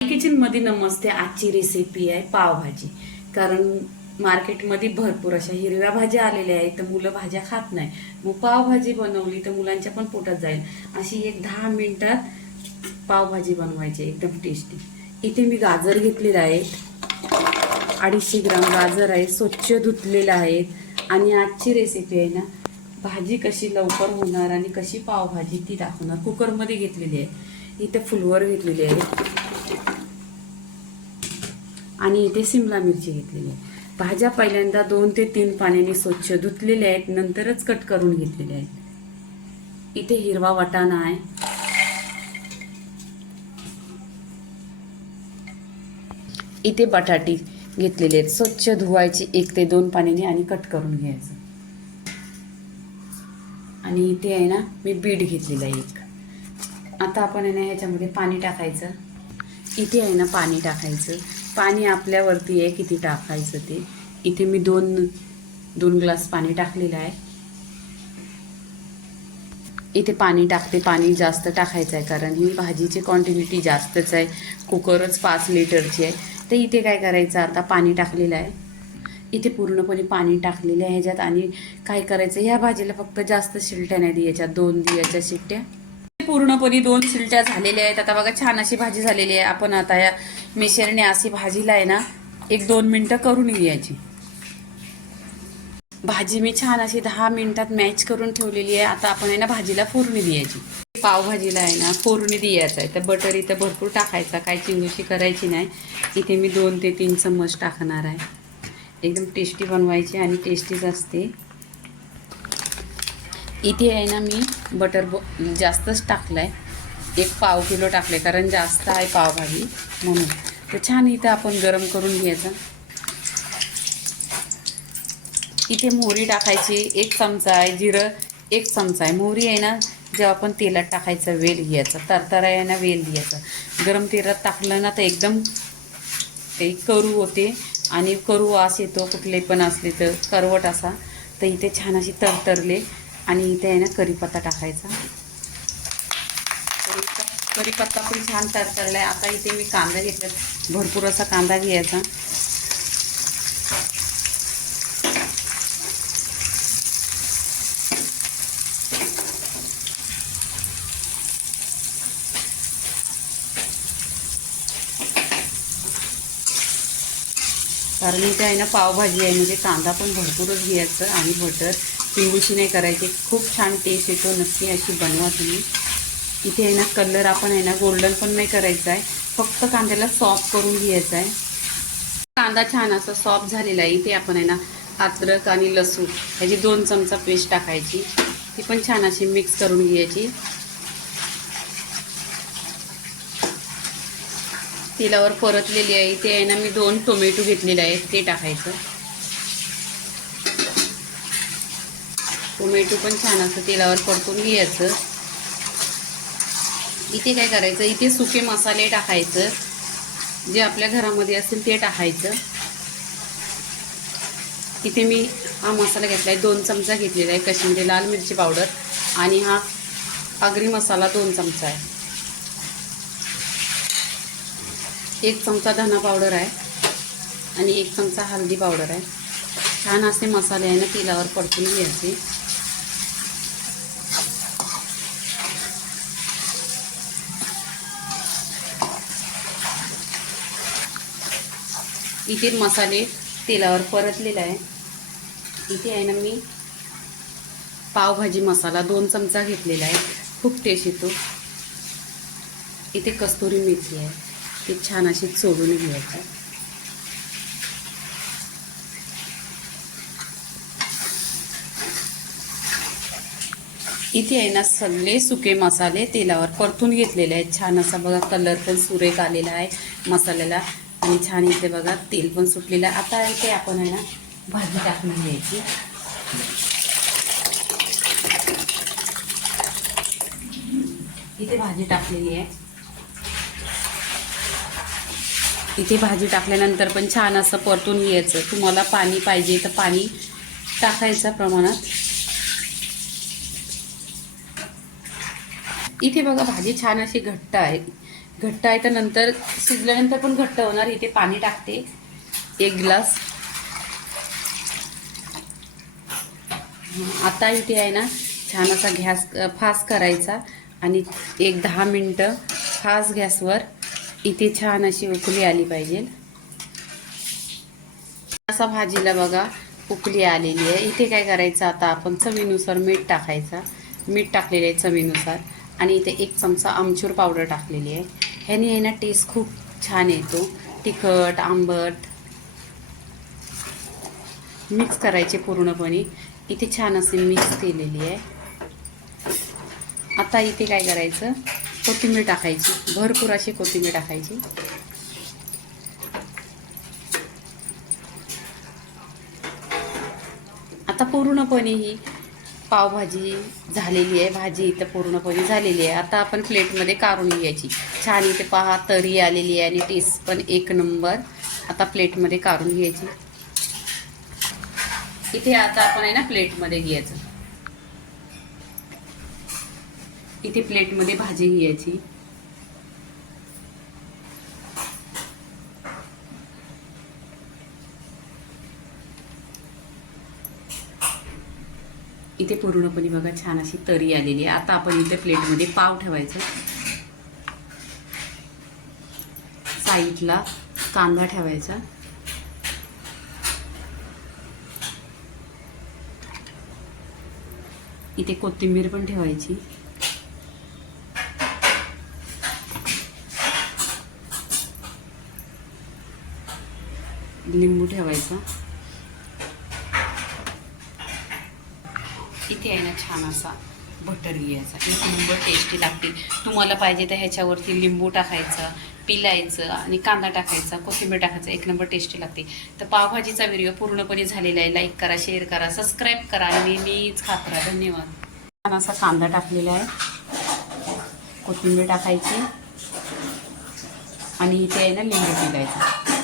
किचनमध्ये नमस्ते. आजची रेसिपी आहे पावभाजी. कारण मार्केटमध्ये भरपूर अशा हिरव्या भाज्या आलेल्या आहेत, तर मुलं भाज्या खात नाही. मग पावभाजी बनवली तर मुलांच्या पण पोटात जाईल. अशी एक 10 मिनिटात पावभाजी बनवायची, एकदम टेस्टी. इथे मी गाजर घेतलेलं आहे, 250 ग्राम गाजर आहे, स्वच्छ धुतलेलं आहे. आणि आजची रेसिपी आहे ना, भाजी कशी लवकर होणार आणि कशी पावभाजी ती दाखवणार. कुकरमध्ये घेतलेली आहे. इथे फुलवर घेतलेली आहे आणि इथे सिमला मिरची घेतलेली आहे. भाज्या पहिल्यांदा 2 ते 3 पाण्याने स्वच्छ धुतलेल्या आहेत, नंतरच कट करून घेतलेल्या आहेत. इथे हिरवा वाटाणा आहे, इथे बटाटे घेतलेले आहेत, स्वच्छ धुवायची 1 ते 2 पाण्याने आणि कट करून घ्यायचं. आणि इथे आहे ना मी बीट घेतलेलं आहे एक. आता आपण आहे ना ह्याच्यामध्ये पाणी टाकायचं. इथे आहे ना पाणी टाकायचं. पाणी आपल्यावरती आहे किती टाकायचं ते. इथे मी दोन ग्लास पाणी टाकलेलं आहे. इथे पाणी टाकते. पाणी जास्त टाकायचं आहे कारण ही भाजीची क्वांटिटी जास्तच आहे. कुकरच 5 लिटरची आहे. तर इथे काय करायचं, आता पाणी टाकलेलं आहे. इथे पूर्णपणे पाणी टाकलेलं आहे ह्याच्यात. आणि काय करायचं, ह्या भाजीला फक्त जास्त शिट्ट्या नाही द्यायच्या, 2 द्यायच्या शिट्ट्या. पूर्णपणे 2 शिट्ट्या झालेल्या आहेत. आता बघा छान अशी भाजी झालेली आहे. आपण आता या मिक्सरने अशी भाजीला आहे ना 1-2 मिनटं करून घ्यायची. भाजी मी छान अशी 10 मिनिटात मॅच करून ठेवलेली आहे. आता आपण आहे ना भाजीला फोडणी द्यायची. पावभाजीला आहे ना फोडणी द्यायचं आहे. तर बटर इथं भरपूर टाकायचा, काही चिंगुशी करायची नाही. इथे मी 2 ते 3 चम्मच टाकणार आहे. एकदम टेस्टी बनवायची आणि टेस्टीच असते. इथे आहे ना मी बटर जास्तच टाकलं आहे, 1 पाव किलो टाकले कारण जास्त आहे पावभाजी म्हणून. तर छान इथं आपण गरम करून घ्यायचं. इथे मोहरी टाकायची 1 चमचा आहे, जिरं 1 चमचा आहे. मोहरी आहे ना जेव्हा आपण तेलात टाकायचं, वेल घ्यायचा, तरतरा आहे ना वेल घ्यायचा. गरम तेलात टाकलं ना तर एकदम ते करू होते आणि करू वास येतो, कुठले पण असले तर करवट असा. तर इथे छान अशी तरतरले. आणि इथे आहे ना कढीपत्ता टाकायचा. कढीपत्ता पण छान तरतरला आहे. आता इथे मी कांदा घेतला, भरपूर असा कांदा घ्यायचा. कारण इथे आहे ना पावभाजी आहे म्हणजे कांदा पण भरपूरच घ्यायचं आणि बटर पिंगुशी नाही करायची. खूप छान टेस्ट येतो. नक्की अशी बनवा तुम्ही. इथे आहे ना कलर आपण आहे ना गोल्डन पण नाही करायचा आहे, फक्त कांद्याला सॉफ्ट करून घ्यायचा आहे. कांदा छान असा सॉफ्ट झालेला आहे. इथे आपण आहे ना अद्रक आणि लसूण ह्याची 2 चमचा पेस्ट टाकायची. ती पण छान अशी मिक्स करून घ्यायची. तेलावर परतलेली आहे. इथे आहे ना मी 2 टोमॅटो घेतलेले आहेत, ते टाकायचं. टोमॅटो पण छान असं तेलावर परतून घ्यायचं. इथे काय करायचं, इथे सुके मसाले टाकायचं, जे आपल्या घरामध्ये असतील ते टाकायचं. इथे मी हा मसाला घेतला आहे, 2 चमचा घेतलेला आहे काश्मीरी लाल मिरची पावडर. आणि हा आगरी मसाला 2 चमचा आहे. 1 चमचा धना पावडर आहे आणि 1 चमचा हळदी पावडर आहे. छान असे मसाले आहे ना तेलावर परतून घ्यायचे. इथे मसाले तेलावर परतलेला आहे. इथे आहे ना मी पावभाजी मसाला 2 चमचा घेतलेला आहे, खूप टेस्ट येतो. इथे कस्तुरी मेथी आहे, ती छान अशी चोळून घ्यायची. इथे आहे ना सगळे सुके मसाले तेलावर परतून घेतलेले आहेत. छान असा बघा कलर पण सुरेख आलेला आहे मसाल्याला. आणि छान इथे बघा तेल पण सुटलेलं आहे. आता इथे आपण आहे ना भाजी टाकून घ्यायची. इथे भाजी टाकलेली आहे. इथे भाजी टाकल्यानंतर पण छान असं परतून घ्यायचं. तुम्हाला पाणी पाहिजे तर पाणी टाकायचं प्रमाणात. इथे बघा भाजी छान अशी घट्ट आहे. घट्ट आहे तर नंतर शिजल्यानंतर पण घट्ट होणार. इथे पाणी टाकते 1 ग्लास. आता इथे आहे ना छान असा गॅस फास्ट करायचा आणि 10 मिनटं फास्ट गॅसवर इथे छान अशी उकळी आली पाहिजे. असा भाजीला बघा उकळी आलेली आहे. इथे काय करायचं आता आपण चवीनुसार मीठ टाकायचा. मीठ टाकलेलं आहे चवीनुसार आणि इथे 1 चमचा आमचूर पावडर टाकलेली आहे. ह्याने आहे ना टेस्ट खूप छान येतो. तिखट आंबट मिक्स करायचे पूर्णपणे. इथे छान असे मिक्स केलेली आहे. आता इथे काय करायचं कोथिंबीर टाकायची. भरपूर अशी कोथिंबीर टाकायची. आता पूर्णपणे ही पावभाजी झालेली आहे. भाजी इथं पूर्णपणे झालेली आहे. आता आपण प्लेटमध्ये काढून घ्यायची. छान इथे पहा तरी आलेली आहे आणि टेस्ट पण 1 नंबर. आता प्लेटमध्ये काढून घ्यायची. इथे आता आपण आहे ना प्लेटमध्ये घ्यायचं. इथे प्लेटमध्ये भाजी घ्यायची. इथे पूर्णपणे बघा छान अशी तरी आलेली आहे. आता आपण इथे प्लेटमध्ये पाव ठेवायचं. साईडला कांदा ठेवायचा. इथे कोथिंबीर पण ठेवायची. लिंबू ठेवायचा. इथे आहे ना छान असा बटर घ्यायचा. एक नंबर टेस्टी लागते. तुम्हाला पाहिजे तर ह्याच्यावरती लिंबू टाकायचं, पिलायचं आणि कांदा टाकायचा, कोथिंबीर टाकायचं. 1 नंबर टेस्टी लागते. तर पावभाजीचा व्हिडिओ पूर्णपणे झालेला आहे. लाईक करा, शेअर करा, सबस्क्राईब करा आणि नेहमीच खात राहा. धन्यवाद. छान असा कांदा टाकलेला आहे. कोथिंबीर टाकायची आणि इथे आहे ना लिंबू पिलायचं.